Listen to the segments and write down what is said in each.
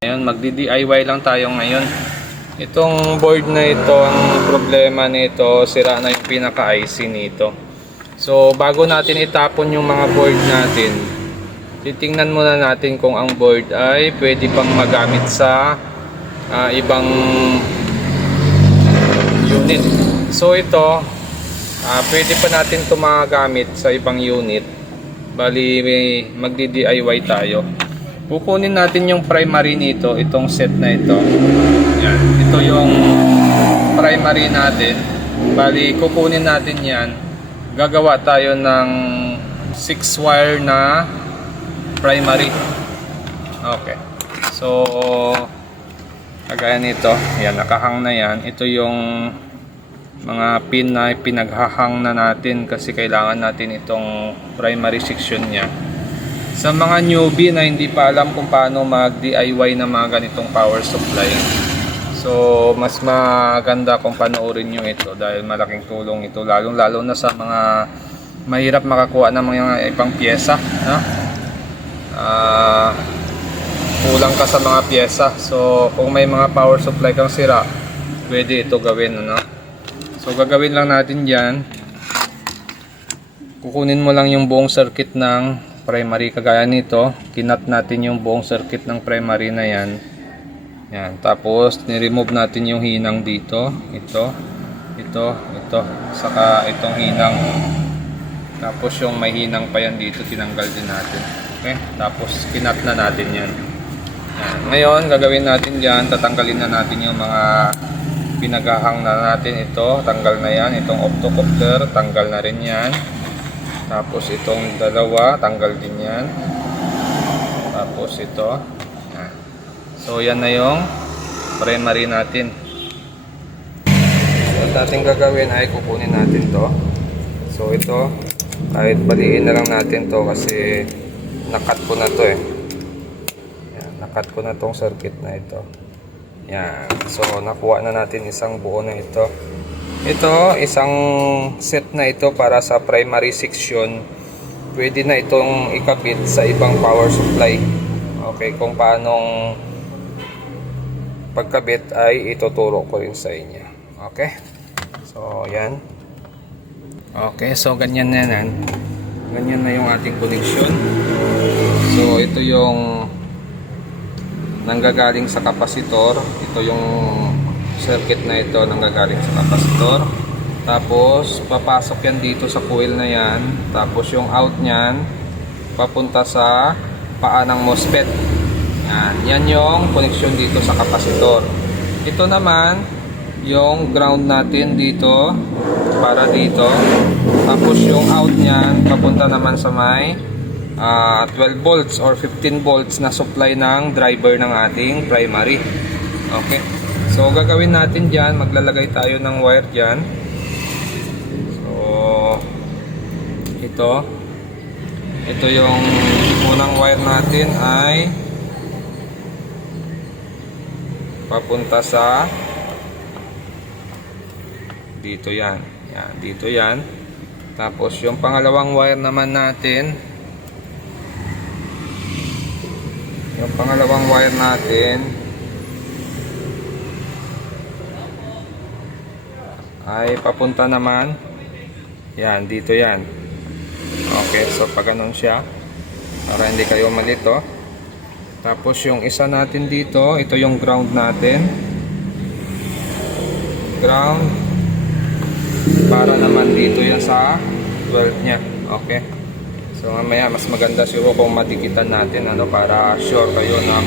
Ngayon, magdi-DIY lang tayo ngayon. Itong board na ito, ang problema nito, sira na yung pinaka-IC nito. So, bago natin itapon yung mga board natin, titingnan muna natin kung ang board ay pwede pang magamit sa ibang unit. So, ito, pwede pa natin ito magamit sa ibang unit. Bali, magdi-DIY tayo. Kukunin natin yung primary nito, itong set na ito. Yan. Ito yung primary natin. Bali, kukunin natin yan. Gagawa tayo ng 6 wire na primary. Okay. So, kagaya nito. Yan, nakahang na yan. Ito yung mga pin na pinaghahang na natin kasi kailangan natin itong primary section niya. Sa mga newbie na hindi pa alam kung paano mag-DIY na mga ganitong power supply, so mas maganda kung panoorin nyo ito dahil malaking tulong ito, lalong-lalo na sa mga mahirap makakuha ng mga ibang pyesa, no? Kulang ka sa mga pyesa. So kung may mga power supply kang sira, pwede ito gawin, no? So gagawin lang natin dyan, kukunin mo lang yung buong circuit ng primary kagaya nito, kinat natin yung buong circuit ng primary na yan. Yan, tapos ni-remove natin yung hinang dito, ito, saka itong hinang. Tapos yung may hinang pa yan dito, tinanggal din natin. Okay, tapos kinat na natin yan. Yan. Ngayon, gagawin natin dyan, tatanggalin na natin yung mga pinaghahang na natin. Ito, tanggal na yan, itong optocoupler, tanggal na rin yan. Tapos itong dalawa, tanggal din yan. Tapos ito. So yan na yung primary natin. So ating gagawin ay kukunin natin to. So ito, kahit baliin na lang natin to kasi nakat ko na to eh. Yan, nakat ko na tong circuit na ito. Yan. So nakuha na natin isang buo na ito. Ito, isang set na ito para sa primary section. Pwede na itong ikabit sa ibang power supply. Okay, kung paanong pagkabit ay ituturo ko rin sa inyo. Okay? So, yan. Okay, so ganyan na yan. Ganyan na yung ating connection. So, ito yung nanggagaling sa kapasitor. Ito yung circuit na ito nanggagaling sa kapasitor. Tapos papasok yan dito sa coil na yan. Tapos yung out nyan papunta sa paa ng MOSFET. Yan yung connection dito sa kapasitor. Ito naman yung ground natin dito para dito. Tapos yung out nyan papunta naman sa may 12 volts or 15 volts na supply ng driver ng ating primary. Okay. So, gagawin natin dyan, maglalagay tayo ng wire dyan. So, ito yung unang wire natin ay papunta sa dito yan. Yan, dito yan. Tapos, yung pangalawang wire naman natin, ay papunta naman yan, dito yan. Okay, so pag ganun siya para hindi kayo malito. Tapos yung isa natin dito, ito yung ground natin, ground para naman dito yan sa 12 nya. Okay, so mamaya mas maganda siguro kung madikitan natin para sure kayo na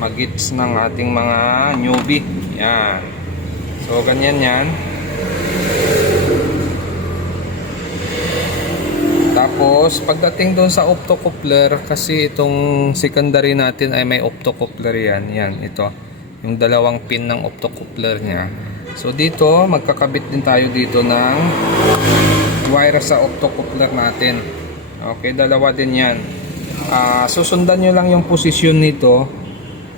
mag-gets ng ating mga newbie. Yan. So, ganyan yan. Tapos, pagdating doon sa optocoupler, kasi itong secondary natin ay may optocoupler yan. Yan, ito. Yung dalawang pin ng optocoupler niya. So, dito, magkakabit din tayo dito ng wire sa optocoupler natin. Okay, dalawa din yan. Susundan nyo lang yung position nito.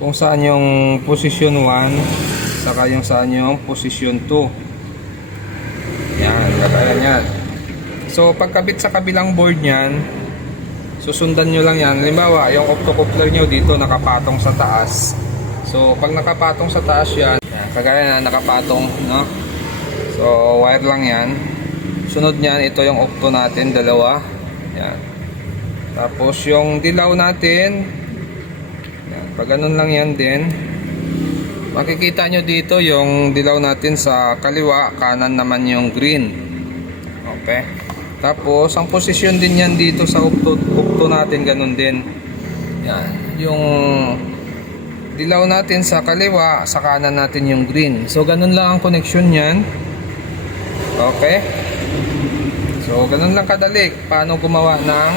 Kung saan yung position 1, saka yung saan yung position 2. Yan, kagaya yan. So pagkabit sa kabilang board nyan, susundan nyo lang yan. Halimbawa, yung optocoupler nyo dito nakapatong sa taas. So, pag nakapatong sa taas yan, kagaya na nakapatong, no? So, wire lang yan. Sunod niyan, ito yung opto natin, dalawa. Yan. Tapos, yung dilaw natin, yan. Pag ganun lang yan din, makikita nyo dito yung dilaw natin sa kaliwa, kanan naman yung green. Okay. Tapos, ang posisyon din yan dito sa opto natin, ganun din. Yan. Yung dilaw natin sa kaliwa, sa kanan natin yung green. So, ganun lang ang connection yan. Okay. So, ganun lang kadali. Paano gumawa ng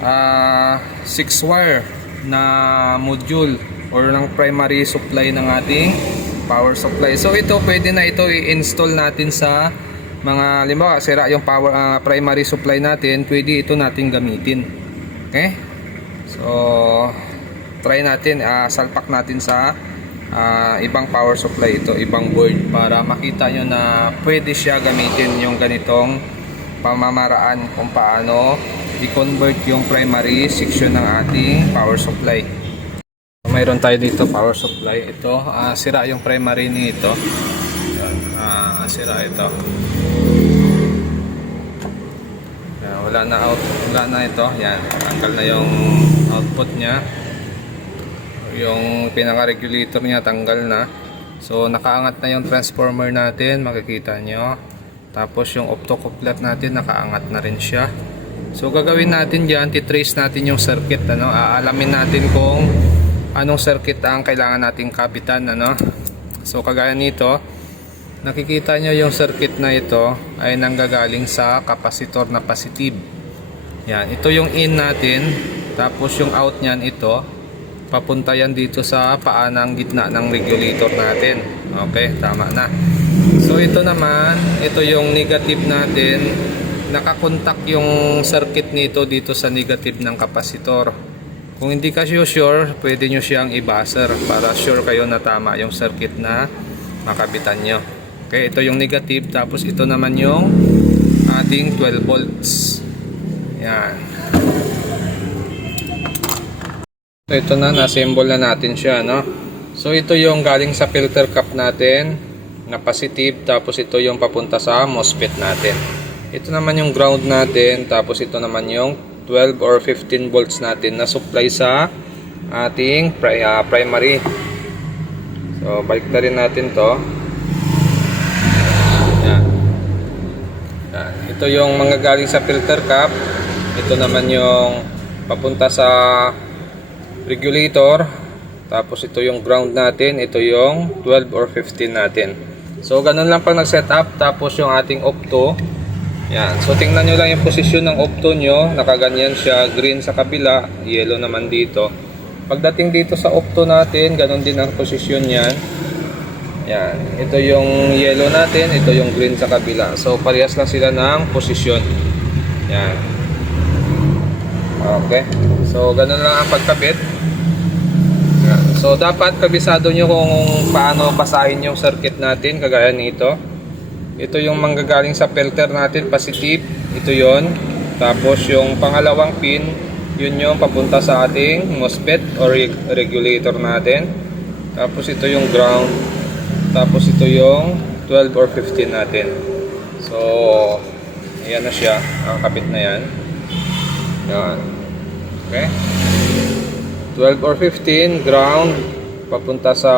6 wire na module or ng primary supply ng ating power supply. So, ito, pwede na ito i-install natin sa mga, limbawa, sira yung primary supply natin, pwede ito natin gamitin. Okay? So, try natin, salpak natin sa ibang power supply ito, ibang board, para makita nyo na pwede siya gamitin yung ganitong pamamaraan kung paano i-convert yung primary section ng ating power supply. Mayroon tayo dito power supply. Ito, sira yung primary nito. Sira ito. Wala na ito. Yan, tanggal na yung output niya. Yung pinaka-regulator niya tanggal na. So, nakaangat na yung transformer natin, makikita nyo. Tapos yung optocoupler natin, nakaangat na rin siya. So, gagawin natin dyan, titrace natin yung circuit. Aalamin natin kung anong circuit ang kailangan nating kapitan. So, kagaya nito, nakikita nyo yung circuit na ito ay nanggagaling sa capacitor na positive. Yan, ito yung in natin. Tapos yung out nyan ito, papunta yan dito sa paanang gitna ng regulator natin. Okay, tama na. So ito naman, ito yung negative natin. Nakakontak yung circuit nito dito sa negative ng kapasitor. Kung hindi ka sure, pwede nyo siyang i-buzzer para sure kayo na tama yung circuit na makabitan nyo. Okay, ito yung negative, tapos ito naman yung ating 12 volts. Yan. So ito na, na-assemble na natin siya, no? So ito yung galing sa filter cap natin na positive, tapos ito yung papunta sa MOSFET natin. Ito naman yung ground natin, tapos ito naman yung 12 or 15 volts natin na supply sa ating primary. So balik na rin natin to. Yan. Yan. Ito yung mga galing sa filter cap. Ito naman yung papunta sa regulator. Tapos ito yung ground natin. Ito yung 12 or 15 natin. So ganun lang pag nag-set up. Tapos yung ating opto. Yan. So tingnan nyo lang yung posisyon ng opto nyo. Nakaganyan siya. Green sa kabila. Yellow naman dito. Pagdating dito sa opto natin, ganun din ang posisyon yan. Yan. Ito yung yellow natin. Ito yung green sa kabila. So parehas lang sila ng posisyon. Yan. Okay. So ganun lang ang pagkabit. Yan. So dapat kabisado nyo kung paano basahin yung circuit natin. Kagaya nito. Ito yung manggagaling sa filter natin, positive. Ito yon. Tapos yung pangalawang pin, yun yung papunta sa ating MOSFET or regulator natin. Tapos ito yung ground. Tapos ito yung 12 or 15 natin. So ayan na siya. Nakakabit na yan. Yan. Okay. 12 or 15 ground papunta sa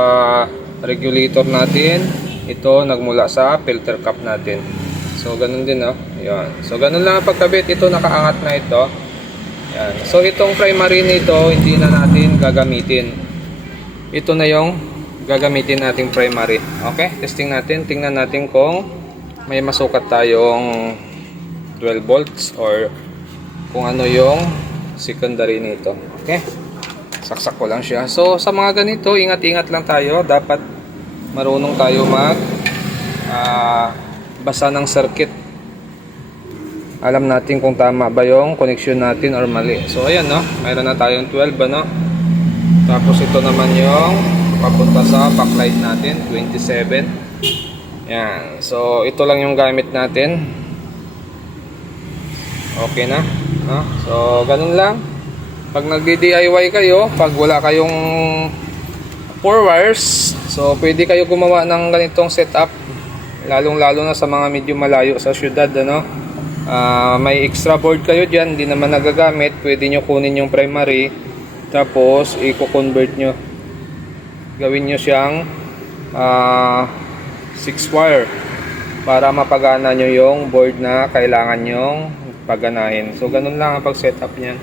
regulator natin. Ito nagmula sa filter cap natin. So ganun din, no? Ayan. So ganun lang ang pagkabit. Ito nakaangat na ito. Ayan. So itong primary nito hindi na natin gagamitin. Ito na yung gagamitin nating primary. Okay? Testing natin. Tingnan natin kung may masukat tayong 12 volts or kung ano yung secondary nito. Okay? Saksak ko lang siya. So sa mga ganito, ingat-ingat lang tayo. Dapat marunong tayo basa ng circuit. Alam natin kung tama ba yung connection natin or mali. So ayan, no, mayroon na tayong 12, ano. Tapos ito naman yung papunta sa backlight natin, 27. Yan. So ito lang yung gamit natin. Okay na. No? So, ganun lang. Pag nagdi-DIY kayo, pag wala kayong 4 wires, so pwede kayo gumawa ng ganitong setup. Lalong-lalo na sa mga medyo malayo sa syudad, ano? May extra board kayo dyan, hindi naman nagagamit. Pwede nyo kunin yung primary, tapos i-convert nyo. Gawin nyo siyang 6 wire para mapagana nyo yung board na kailangan nyong paganahin. So, ganun lang ang pag-setup niyan.